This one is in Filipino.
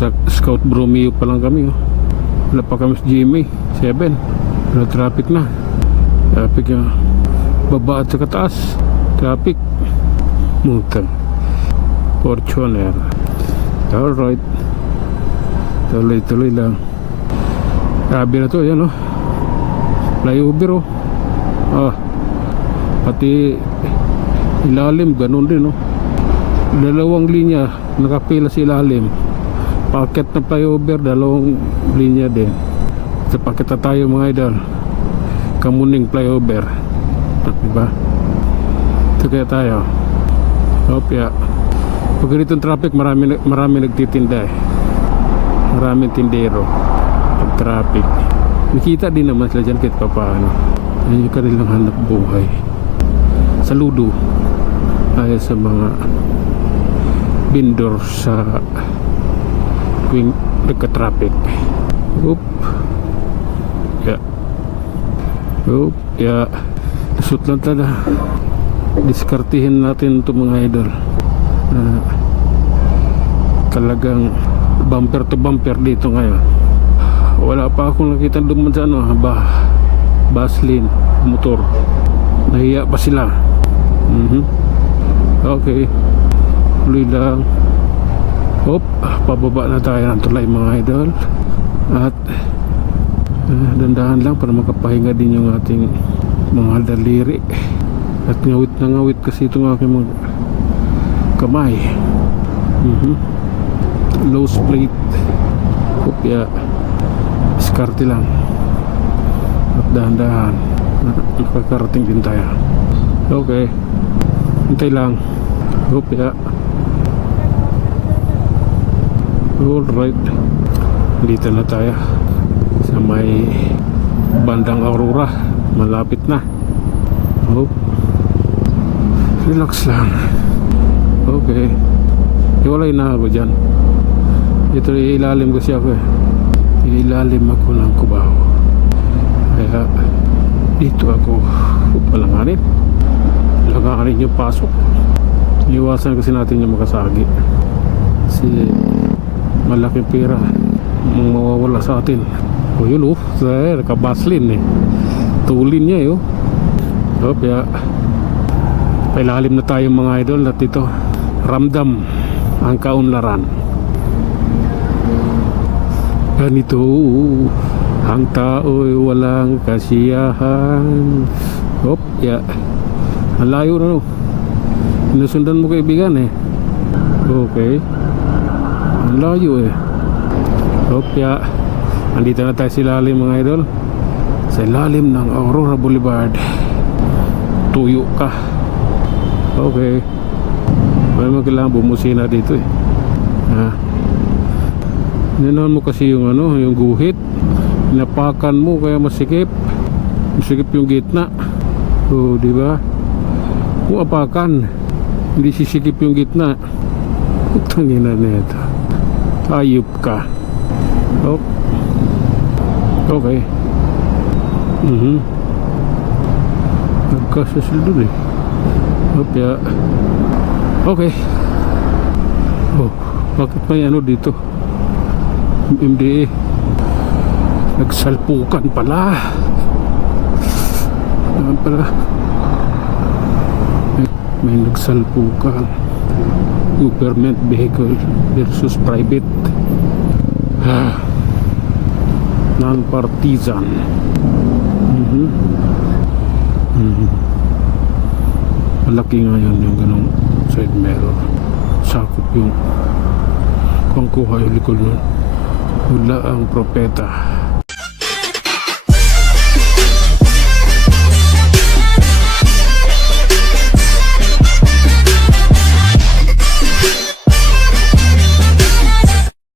Sa Scout Bromeo pa lang kami, oh. Wala pa kami sa GMA 7. Wala traffic na. Traffic yung baba at saka taas. Traffic. Muntang Fortuner. Alright. Tuloy-tuloy lang. Grabe na to, yan, oh. Flyover, oh. Pati ilalim, ganun din, oh. Dalawang linya nakapila sa ilalim. Paket na flyover, dalawang linya din. Sa paket na tayo, mga idol. Kamuning flyover, diba? Ito kaya tayo. Opya. Pag ganitong traffic, marami nagtitinda, eh. Maraming tindero pag traffic. Nakita din naman sila dyan kahit papaano. Ayun yung kanilang hanap buhay. Saludo ay sa mga vendor sa tuwing nagka-traffic. Oop. Yeah. Lusot lang tala. Diskartihin natin ito, mga idol. Talagang bumper to bumper dito ngayon. Wala pa akong nakita duman sa bus lane, motor. Nahiya pa sila. Okay, tuloy lang. Pababa na tayo ng tulay, mga idol. At dandahan lang para makapahinga din yung ating mga daliri. At ngawit na ngawit kasi itong aking mga kamay. Low plate. Diskarte lang. At dahan-dahan nakakarating din tayo. Okay, hintay lang. Alright, dito na tayo sa may bandang Aurora. Malapit na. Relax lang. Okay, iwalay na ako dyan. Ito ilalim kasi ako, eh. Ilalim ako ng Cubao. Kaya dito ako palanganin. Langanin yung pasok. Iwasan kasi natin yung makasagi. Kasi malaking pera mawawala sa atin. Yun, nakabaslin, eh. Tulin niya, eh, oh. Kaya pailalim na tayo, mga idol. At ito, ramdam ang kaunlaran. Ganito ang tao'y walang kasiyahan. Ang layo na, no. Sinusundan mo, kaibigan, eh. Okay, ang layo, eh. Andito na tayo sa ilalim, mga idol. Sa ilalim ng Aurora Boulevard. Tuyo ka. Okay, may kailangan bumusina dito, eh. Nanahan mo kasi yung yung guhit. Napakan mo kaya masikip yung gitna. Di ba? Kung apakan, hindi sisikip yung gitna. Putangin na nito. Ayup ka. Okay. Nagkasasil dun, eh. Okay. Bakit may dito? MDA. Nagsalpukan pala. May nagsalpukan. Government vehicle versus private. Non-partisan. Malaki ngayon yung ganong side mirror. Sakop yung kung kuha yung likod nun. Wala ang propeta.